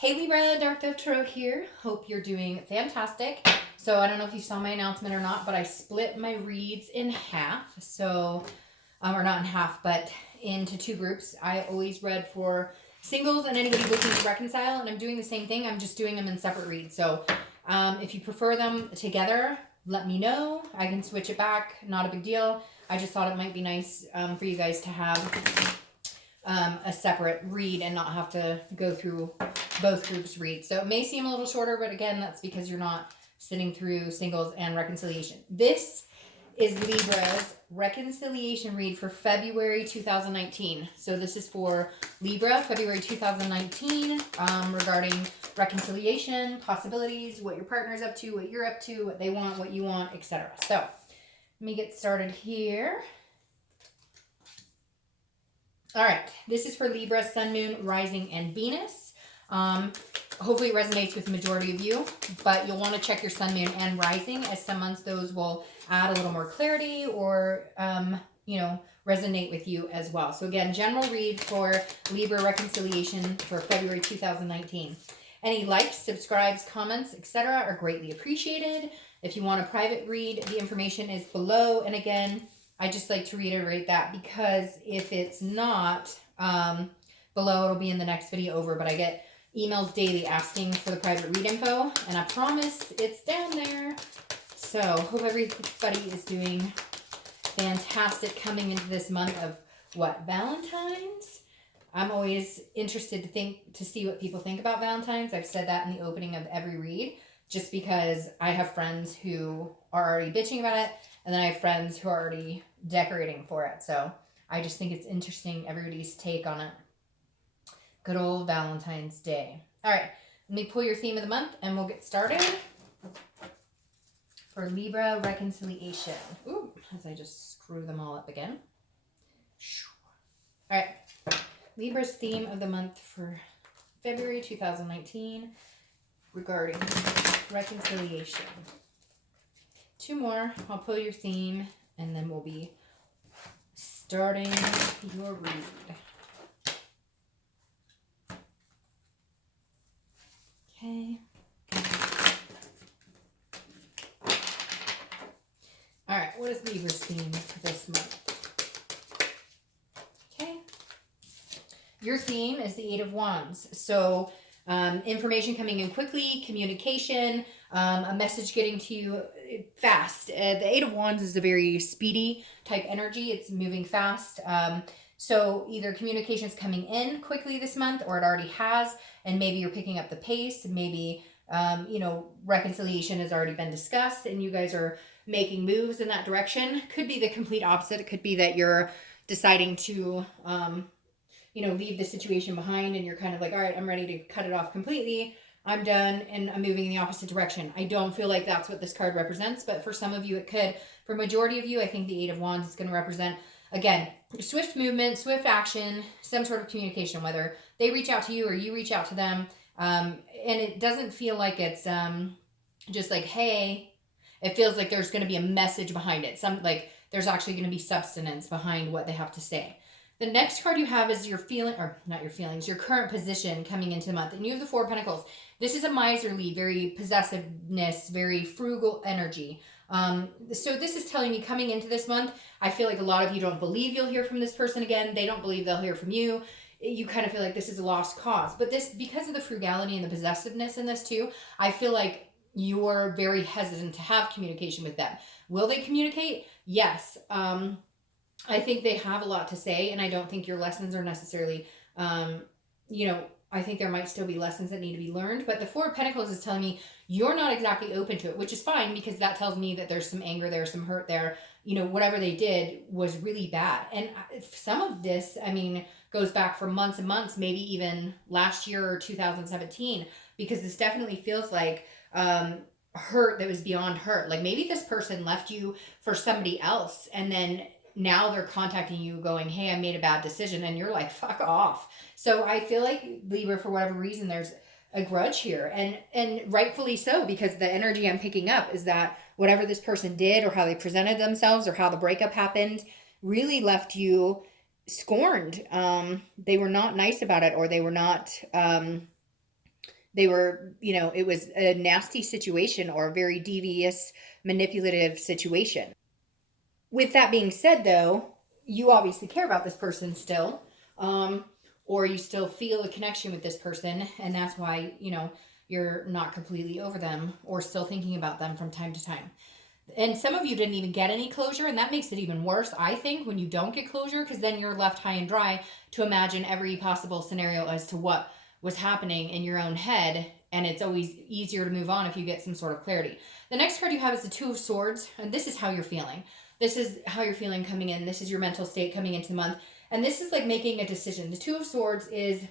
Hey Libra, Dark Dove Tarot here. Hope you're doing fantastic. So I don't know if you saw my announcement or not, but I split my reads in half. So, or not in half, but into two groups. I always read for singles and anybody looking to reconcile, and I'm doing the same thing. I'm just doing them in separate reads. So if you prefer them together, let me know. I can switch it back. Not a big deal. I just thought it might be nice for you guys to have a separate read and not have to go through both groups' reads. So it may seem a little shorter, but again, that's because you're not sitting through singles and reconciliation. This is Libra's reconciliation read for February 2019. So this is for Libra, February 2019, regarding reconciliation, possibilities, what your partner's up to, what you're up to, what they want, what you want, etc. So let me get started here. All right, this is for Libra, Sun, Moon, Rising, and Venus. Hopefully it resonates with the majority of you, but you'll want to check your Sun, Moon, and Rising, as some months those will add a little more clarity or, resonate with you as well. So again, general read for Libra reconciliation for February 2019. Any likes, subscribes, comments, etc. are greatly appreciated. If you want a private read, the information is below. And again, I just like to reiterate that because if it's not below, it'll be in the next video over. But I get emails daily asking for the private read info, and I promise it's down there. So hope everybody is doing fantastic coming into this month of Valentine's. I'm always interested to see what people think about Valentine's. I've said that in the opening of every read, just because I have friends who are already bitching about it, and then I have friends who are already decorating for it. So I just think it's interesting, everybody's take on it. Good old Valentine's Day. All right, let me pull your theme of the month and we'll get started for Libra reconciliation. Ooh, as I just screw them all up again. All right, Libra's theme of the month for February 2019 regarding reconciliation. Two more, I'll pull your theme, and then we'll be starting your read. Okay. All right, what is Libra's theme for this month? Okay. Your theme is the Eight of Wands. So information coming in quickly, communication, a message getting to you fast. The Eight of Wands is a very speedy type energy. It's moving fast. So either communication is coming in quickly this month, or it already has, and maybe you're picking up the pace. Maybe, reconciliation has already been discussed and you guys are making moves in that direction. Could be the complete opposite. It could be that you're deciding to, leave the situation behind and you're kind of like, all right, I'm ready to cut it off completely. I'm done and I'm moving in the opposite direction. I don't feel like that's what this card represents, but for some of you it could. For majority of you, I think the Eight of Wands is going to represent, again, swift movement, swift action, some sort of communication, whether they reach out to you or you reach out to them. And it doesn't feel like it's just like, hey, it feels like there's going to be a message behind it. There's actually going to be substance behind what they have to say. The next card you have is your current position coming into the month. And you have the Four of Pentacles. This is a miserly, very possessiveness, very frugal energy. So this is telling me coming into this month, I feel like a lot of you don't believe you'll hear from this person again. They don't believe they'll hear from you. You kind of feel like this is a lost cause. But this, because of the frugality and the possessiveness in this too, I feel like you're very hesitant to have communication with them. Will they communicate? Yes. I think they have a lot to say, and I don't think your lessons are necessarily, I think there might still be lessons that need to be learned, but the Four of Pentacles is telling me you're not exactly open to it, which is fine because that tells me that there's some anger there, some hurt there. Whatever they did was really bad. And some of this, goes back for months and months, maybe even last year or 2017, because this definitely feels like hurt that was beyond hurt. Like maybe this person left you for somebody else, and then now they're contacting you going, hey, I made a bad decision. And you're like, fuck off. So I feel like Libra, for whatever reason, there's a grudge here. And rightfully so, because the energy I'm picking up is that whatever this person did or how they presented themselves or how the breakup happened really left you scorned. They were not nice about it, or they were not they were, you know, it was a nasty situation or a very devious, manipulative situation. With that being said, though, you obviously care about this person still, um, or you still feel a connection with this person, and that's why, you know, you're not completely over them or still thinking about them from time to time. And some of you didn't even get any closure, and that makes it even worse, I think, when you don't get closure, because then you're left high and dry to imagine every possible scenario as to what was happening in your own head, and it's always easier to move on if you get some sort of clarity. The next card you have is the Two of Swords, and this is how you're feeling. This is how you're feeling coming in. This is your mental state coming into the month. And this is like making a decision. The Two of Swords is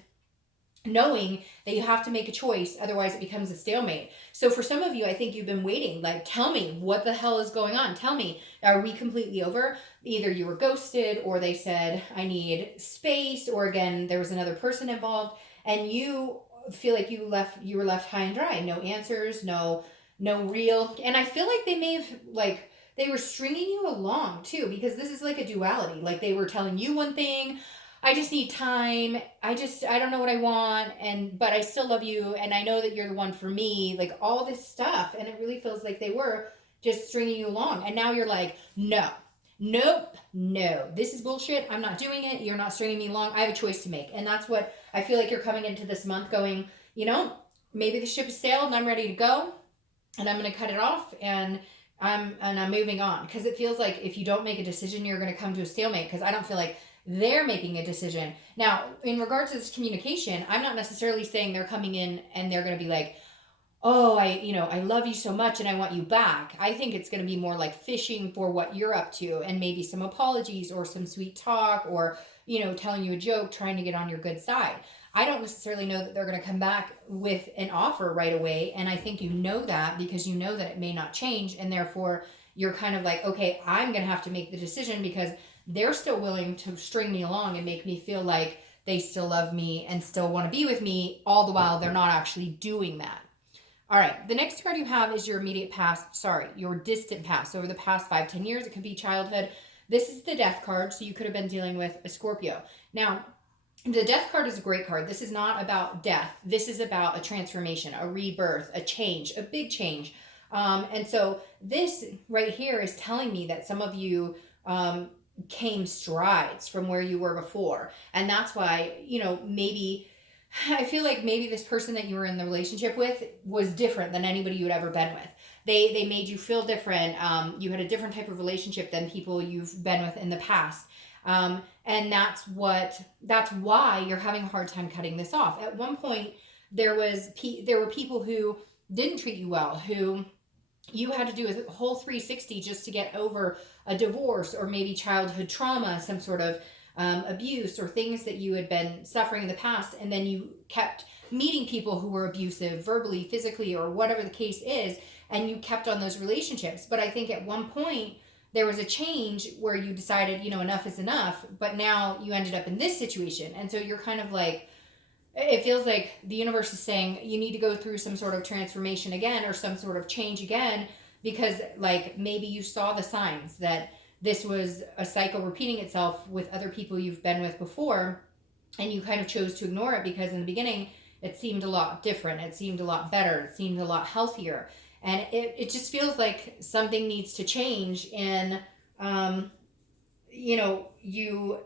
knowing that you have to make a choice, otherwise it becomes a stalemate. So for some of you, I think you've been waiting, like, tell me what the hell is going on. Tell me, are we completely over? Either you were ghosted, or they said, I need space, or again, there was another person involved, and you feel like you were left high and dry. No answers, no real. And I feel like they may have, like, they were stringing you along too, because this is like a duality. Like, they were telling you one thing, I just need time. I don't know what I want, but I still love you, and I know that you're the one for me. Like, all this stuff, and it really feels like they were just stringing you along. And now you're like, no, nope, no, this is bullshit. I'm not doing it. You're not stringing me along. I have a choice to make, and that's what I feel like you're coming into this month going. You know, maybe the ship has sailed, and I'm ready to go, and I'm going to cut it off, and I'm moving on, because it feels like if you don't make a decision, you're going to come to a stalemate. Because I don't feel like they're making a decision. Now, in regards to this communication, I'm not necessarily saying they're coming in and they're going to be like, oh, I love you so much and I want you back. I think it's going to be more like fishing for what you're up to, and maybe some apologies or some sweet talk, or, telling you a joke, trying to get on your good side. I don't necessarily know that they're going to come back with an offer right away. And I think you know that, because you know that it may not change. And therefore, you're kind of like, okay, I'm going to have to make the decision, because they're still willing to string me along and make me feel like they still love me and still want to be with me, all the while they're not actually doing that. All right, the next card you have is your immediate past, your distant past. So over the past 5-10 years, it could be childhood. This is the Death card, so you could have been dealing with a Scorpio. Now, the Death card is a great card. This is not about death. This is about a transformation, a rebirth, a change, a big change. And so this right here is telling me that some of you came strides from where you were before. And that's why, maybe I feel like maybe this person that you were in the relationship with was different than anybody you had ever been with. They made you feel different. You had a different type of relationship than people you've been with in the past. And that's why you're having a hard time cutting this off. At one point, there were people who didn't treat you well, who you had to do a whole 360 just to get over a divorce, or maybe childhood trauma, some sort of abuse, or things that you had been suffering in the past. And then you kept meeting people who were abusive, verbally, physically, or whatever the case is, and you kept on those relationships. But I think at one point there was a change where you decided, enough is enough, but now you ended up in this situation. And so you're kind of like, it feels like the universe is saying you need to go through some sort of transformation again, or some sort of change again, because like maybe you saw the signs that this was a cycle repeating itself with other people you've been with before, and you kind of chose to ignore it because in the beginning it seemed a lot different, it seemed a lot better, it seemed a lot healthier, and it just feels like something needs to change. And you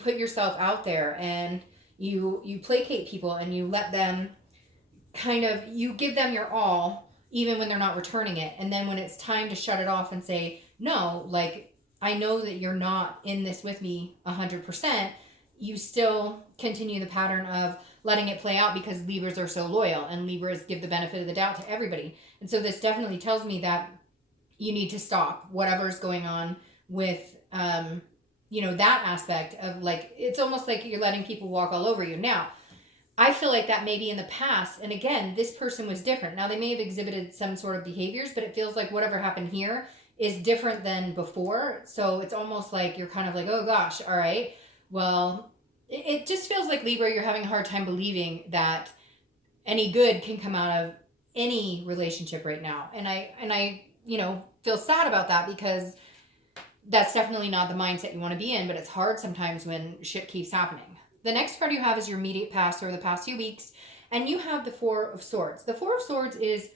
put yourself out there, and you placate people, and you let them you give them your all, even when they're not returning it. And then when it's time to shut it off and say, no, like, I know that you're not in this with me 100%, you still continue the pattern of letting it play out, because Libras are so loyal, and Libras give the benefit of the doubt to everybody. And so this definitely tells me that you need to stop whatever's going on with, that aspect of, like, it's almost like you're letting people walk all over you. Now, I feel like that maybe in the past, and again, this person was different. Now, they may have exhibited some sort of behaviors, but it feels like whatever happened here is different than before. So it's almost like you're kind of like, oh gosh, all right, well, it just feels like, Libra, you're having a hard time believing that any good can come out of any relationship right now. And I feel sad about that, because that's definitely not the mindset you want to be in, but it's hard sometimes when shit keeps happening. The next card you have is your immediate past, or the past few weeks, And you have the Four of Swords. The Four of Swords is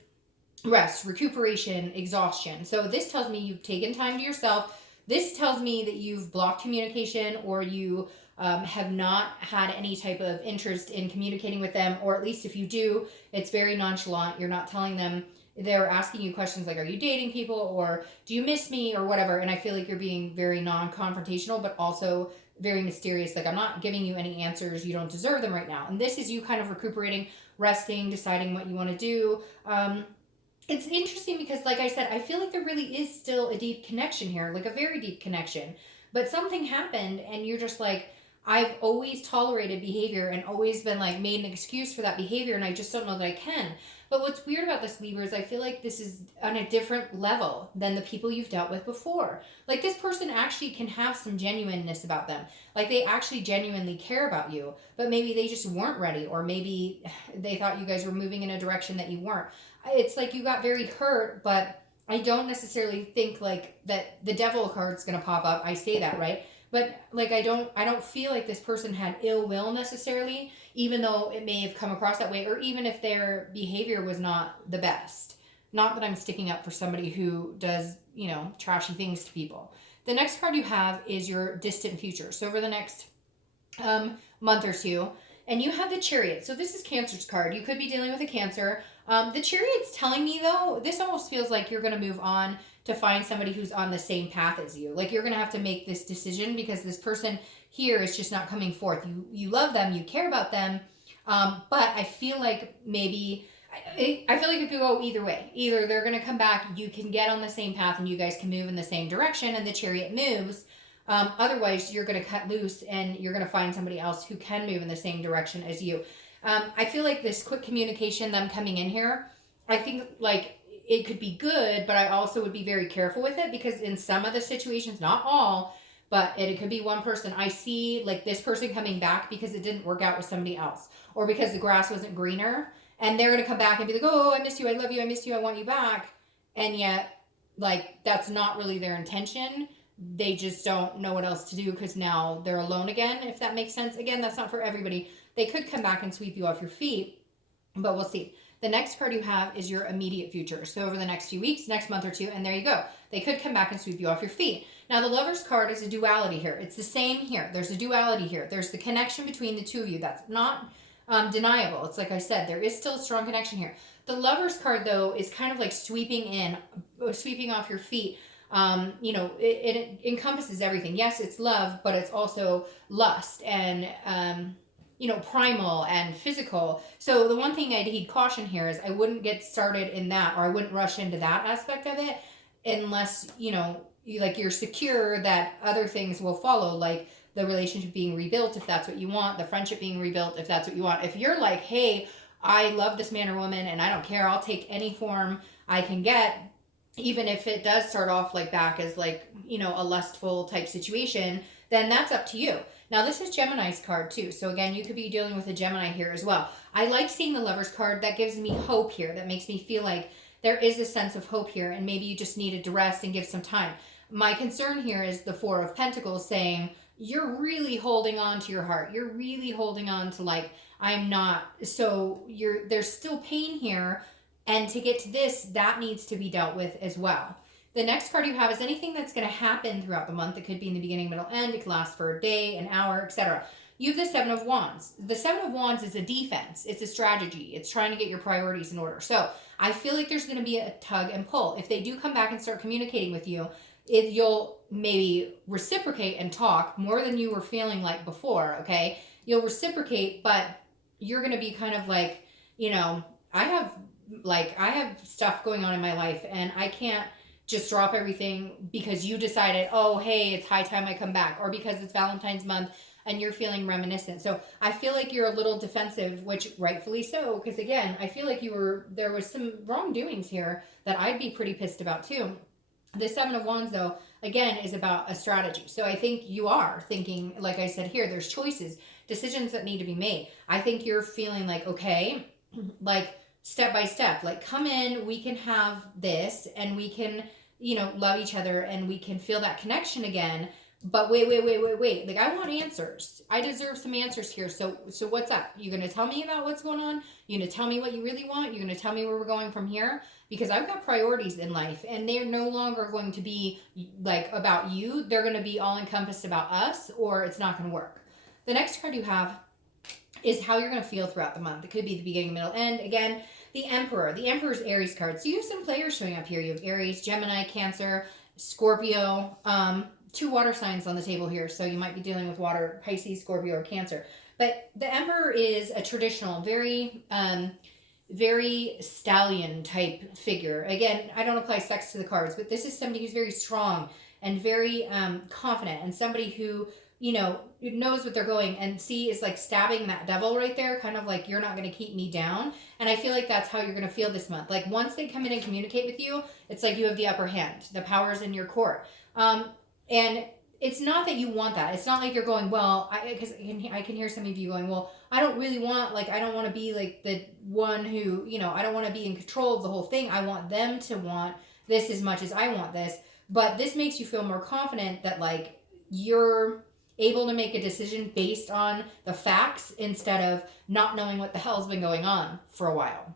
rest, recuperation, exhaustion. So this tells me you've taken time to yourself. This tells me that you've blocked communication, or you have not had any type of interest in communicating with them, or at least if you do, it's very nonchalant. You're not telling them. They're asking you questions like, are you dating people, or do you miss me, or whatever. And I feel like you're being very non-confrontational, but also very mysterious. Like, I'm not giving you any answers. You don't deserve them right now. And this is you kind of recuperating, resting, deciding what you want to do. It's interesting because, like I said, I feel like there really is still a deep connection here, like a very deep connection. But something happened and you're just like, I've always tolerated behavior and always been like made an excuse for that behavior, and I just don't know that I can. But what's weird about this, Libra, is I feel like this is on a different level than the people you've dealt with before. Like, this person actually can have some genuineness about them. Like, they actually genuinely care about you, but maybe they just weren't ready, or maybe they thought you guys were moving in a direction that you weren't. It's like you got very hurt, but I don't necessarily think like that the devil card's going to pop up. I say that, right? But like, I don't feel like this person had ill will necessarily, even though it may have come across that way, or even if their behavior was not the best. Not that I'm sticking up for somebody who does, trashy things to people. The next card you have is your distant future. So over the next month or two, and you have the Chariot. So this is Cancer's card. You could be dealing with a Cancer. The Chariot's telling me, though, this almost feels like you're going to move on to find somebody who's on the same path as you. Like, you're going to have to make this decision because this person here is just not coming forth. You love them, you care about them, but I feel like maybe, I feel like it could go either way. Either they're going to come back, you can get on the same path and you guys can move in the same direction and the Chariot moves. Otherwise, you're going to cut loose and you're going to find somebody else who can move in the same direction as you. I feel like this quick communication, them coming in here, I think like it could be good, but I also would be very careful with it because in some of the situations, not all, but it could be one person. I see like this person coming back because it didn't work out with somebody else, or because the grass wasn't greener, and they're going to come back and be like, oh, I miss you, I love you, I miss you, I want you back. And yet, like, that's not really their intention. They just don't know what else to do because now they're alone again, if that makes sense. Again, that's not for everybody. They could come back and sweep you off your feet, but we'll see. The next card you have is your immediate future. So over the next few weeks, next month or two, and there you go. They could come back and sweep you off your feet. Now, the Lover's card is a duality here. It's the same here. There's a duality here. There's the connection between the two of you. That's not deniable. It's like I said, there is still a strong connection here. The Lover's card, though, is kind of like sweeping off your feet. It encompasses everything. Yes, it's love, but it's also lust and, primal and physical. So the one thing I'd heed caution here is I wouldn't get started in that, or I wouldn't rush into that aspect of it unless, you're secure that other things will follow, like the relationship being rebuilt, if that's what you want, the friendship being rebuilt, if that's what you want. If you're like, hey, I love this man or woman and I don't care, I'll take any form I can get, even if it does start off like back as like, a lustful type situation, then that's up to you. Now, this is Gemini's card too. So again, you could be dealing with a Gemini here as well. I like seeing the Lover's card. That gives me hope here. That makes me feel like there is a sense of hope here, and maybe you just needed to rest and give some time. My concern here is the Four of Pentacles saying, you're really holding on to your heart. You're really holding on to like, I'm not. So there's still pain here. And to get to this, that needs to be dealt with as well. The next card you have is anything that's going to happen throughout the month. It could be in the beginning, middle, end. It could last for a day, an hour, etc. You have the Seven of Wands. The Seven of Wands is a defense. It's a strategy. It's trying to get your priorities in order. So I feel like there's going to be a tug and pull. If they do come back and start communicating with you, you'll maybe reciprocate and talk more than you were feeling like before, okay? You'll reciprocate, but you're going to be kind of like, I have stuff going on in my life and I can't just drop everything because you decided, oh, hey, it's high time I come back, or because it's Valentine's month and you're feeling reminiscent. So I feel like you're a little defensive, which rightfully so, because again, I feel like there was some wrongdoings here that I'd be pretty pissed about too. The Seven of Wands, though, again, is about a strategy. So I think you are thinking, like I said here, there's choices, decisions that need to be made. I think you're feeling like, okay, like step by step, like come in, we can have this and we can, love each other and we can feel that connection again. but wait. Like, I want answers. I deserve some answers here. So what's up? You gonna tell me about what's going on? You gonna tell me what you really want? You gonna tell me where we're going from here? Because I've got priorities in life, and they're no longer going to be like about you. They're gonna be all encompassed about us, or it's not gonna work. The next card you have is how you're gonna feel throughout the month. It could be the beginning, middle, end. Again, the Emperor. The Emperor's Aries card. So you have some players showing up here. You have Aries, Gemini, Cancer, Scorpio, 2 water signs on the table here. So you might be dealing with water, Pisces, Scorpio, or Cancer. But the Emperor is a traditional, very stallion type figure. Again, I don't apply sex to the cards, but this is somebody who's very strong and very confident, and somebody who, you know, knows what they're going, and see is like stabbing that devil right there, kind of like, you're not going to keep me down. And I feel like that's how you're going to feel this month. Like, once they come in and communicate with you, it's like you have the upper hand. The power's in your court. And it's not that you want that. It's not like you're going, well, because I can hear some of you going, well, I don't really want, like, I don't want to be like the one who, you know, I don't want to be in control of the whole thing. I want them to want this as much as I want this. But this makes you feel more confident that, like, you're able to make a decision based on the facts instead of not knowing what the hell's been going on for a while.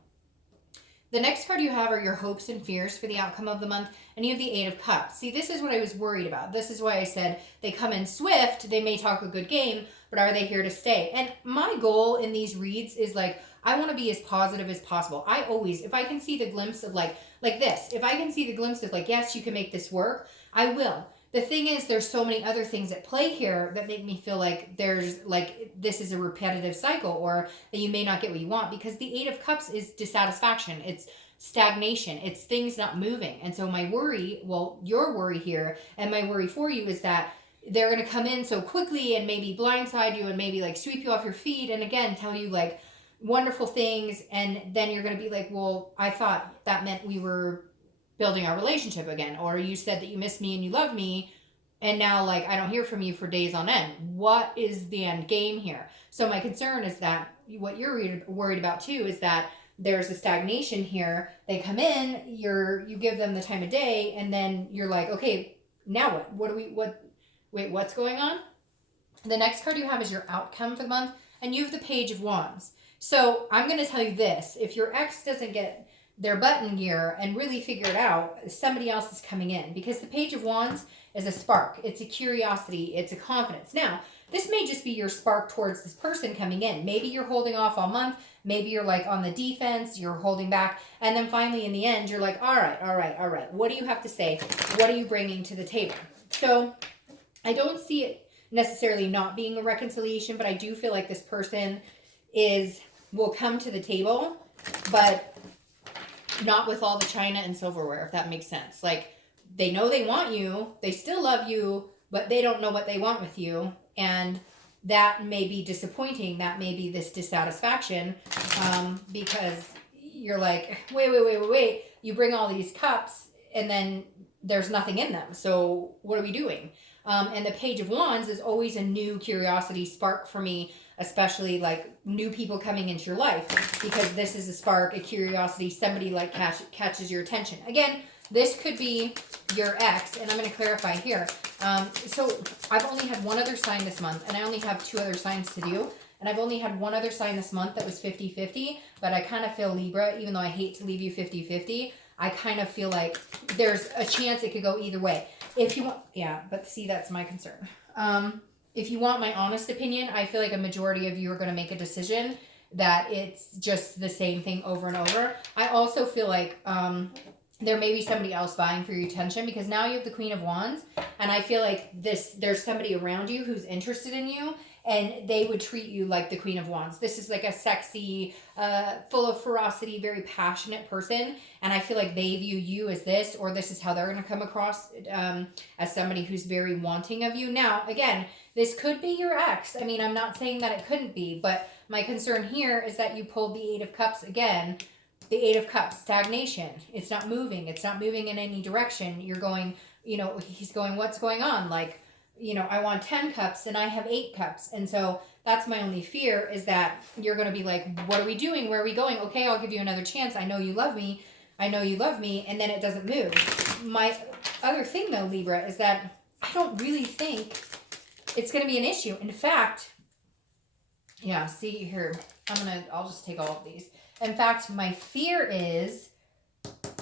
The next card you have are your hopes and fears for the outcome of the month, and you have the 8 of Cups. See, this is what I was worried about. This is why I said they come in swift, they may talk a good game, but are they here to stay? And my goal in these reads is, like, I want to be as positive as possible. I always, if I can see the glimpse of like this, if I can see the glimpse of like, yes, you can make this work, I will. The thing is, there's so many other things at play here that make me feel like there's like, this is a repetitive cycle, or that you may not get what you want, because the 8 of Cups is dissatisfaction. It's stagnation. It's things not moving. And so my worry, well, your worry here and my worry for you is that they're going to come in so quickly and maybe blindside you and maybe like sweep you off your feet. And again, tell you like wonderful things. And then you're going to be like, well, I thought that meant we were building our relationship again, or you said that you miss me and you love me, and now like I don't hear from you for days on end. What is the end game here? So my concern is that what you're worried about too is that there's a stagnation here. They come in, you give them the time of day, and then you're like, okay, now what? What's going on? The next card you have is your outcome for the month, and you have the Page of Wands. So I'm going to tell you this: if your ex doesn't get their butt in gear and really figure it out, somebody else is coming in, because the Page of Wands is a spark. It's a curiosity. It's a confidence. Now, this may just be your spark towards this person coming in. Maybe you're holding off all month. Maybe you're like on the defense, you're holding back. And then finally in the end, you're like, all right. What do you have to say? What are you bringing to the table? So I don't see it necessarily not being a reconciliation, but I do feel like this person will come to the table, but not with all the china and silverware, if that makes sense. Like, they know they want you, they still love you, but they don't know what they want with you. And that may be disappointing. That may be this dissatisfaction, because you're like, wait. You bring all these cups and then there's nothing in them. So what are we doing? And the Page of Wands is always a new curiosity spark for me, especially like new people coming into your life, because this is a spark, a curiosity, somebody like catches your attention. Again, this could be your ex, and I'm going to clarify here. So I've only had one other sign this month, and I only have 2 other signs to do. And I've only had one other sign this month that was 50-50, but I kind of feel Libra, even though I hate to leave you 50-50, I kind of feel like there's a chance it could go either way. If you want, yeah, but see, that's my concern. If you want my honest opinion, I feel like a majority of you are going to make a decision that it's just the same thing over and over. I also feel like there may be somebody else vying for your attention, because now you have the Queen of Wands, and I feel like there's somebody around you who's interested in you, and they would treat you like the Queen of Wands. This is like a sexy, full of ferocity, very passionate person, and I feel like they view you as this, or this is how they're going to come across as somebody who's very wanting of you. Now, again, this could be your ex. I mean, I'm not saying that it couldn't be, but my concern here is that you pulled the 8 of Cups again. The 8 of Cups, stagnation. It's not moving. It's not moving in any direction. You're going, he's going, what's going on? Like, I want 10 cups and I have 8 cups. And so that's my only fear, is that you're going to be like, what are we doing? Where are we going? Okay, I'll give you another chance. I know you love me. And then it doesn't move. My other thing though, Libra, is that I don't really think it's going to be an issue. In fact, yeah, see here, I'll just take all of these. In fact, my fear is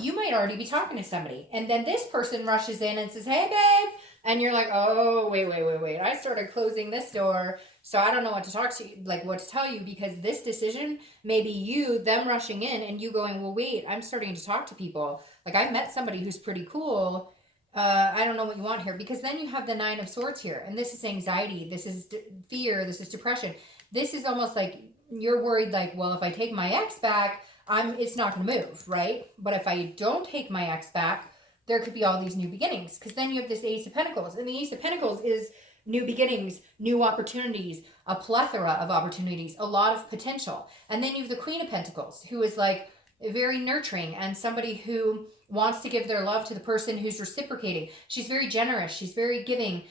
you might already be talking to somebody, and then this person rushes in and says, hey, babe. And you're like, oh, wait. I started closing this door, so I don't know what to talk to you, like what to tell you, because this decision may be them rushing in and you going, well, wait, I'm starting to talk to people. Like, I met somebody who's pretty cool. I don't know what you want here, because then you have the 9 of Swords here, and this is anxiety, this is fear, this is depression. This is almost like you're worried, like, well, if I take my ex back, it's not going to move, right? But if I don't take my ex back, there could be all these new beginnings, because then you have this Ace of Pentacles, and the Ace of Pentacles is new beginnings, new opportunities, a plethora of opportunities, a lot of potential. And then you have the Queen of Pentacles, who is like very nurturing and somebody who wants to give their love to the person who's reciprocating. She's very generous. She's very giving.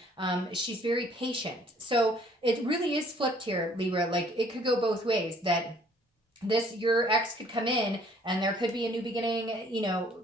She's very patient. So it really is flipped here, Libra. Like, it could go both ways, that your ex could come in and there could be a new beginning,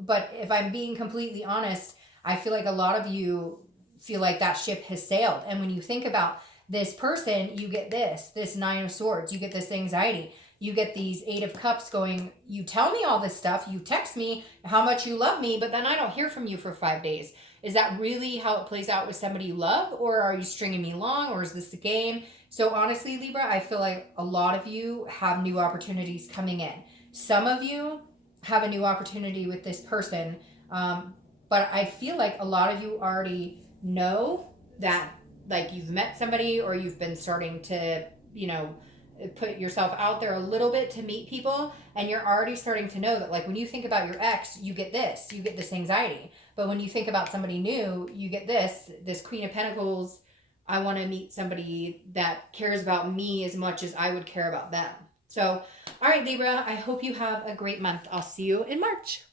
but if I'm being completely honest, I feel like a lot of you feel like that ship has sailed. And when you think about this person, you get this 9 of Swords, you get this anxiety, you get these 8 of Cups going, you tell me all this stuff, you text me how much you love me, but then I don't hear from you for 5 days. Is that really how it plays out with somebody you love? Or are you stringing me along? Or is this a game? So honestly, Libra, I feel like a lot of you have new opportunities coming in. Some of you have a new opportunity with this person. But I feel like a lot of you already know that, like, you've met somebody, or you've been starting to, put yourself out there a little bit to meet people, and you're already starting to know that, like, when you think about your ex, you get this anxiety. But when you think about somebody new, you get this Queen of Pentacles. I want to meet somebody that cares about me as much as I would care about them. So, all right, Libra, I hope you have a great month. I'll see you in March.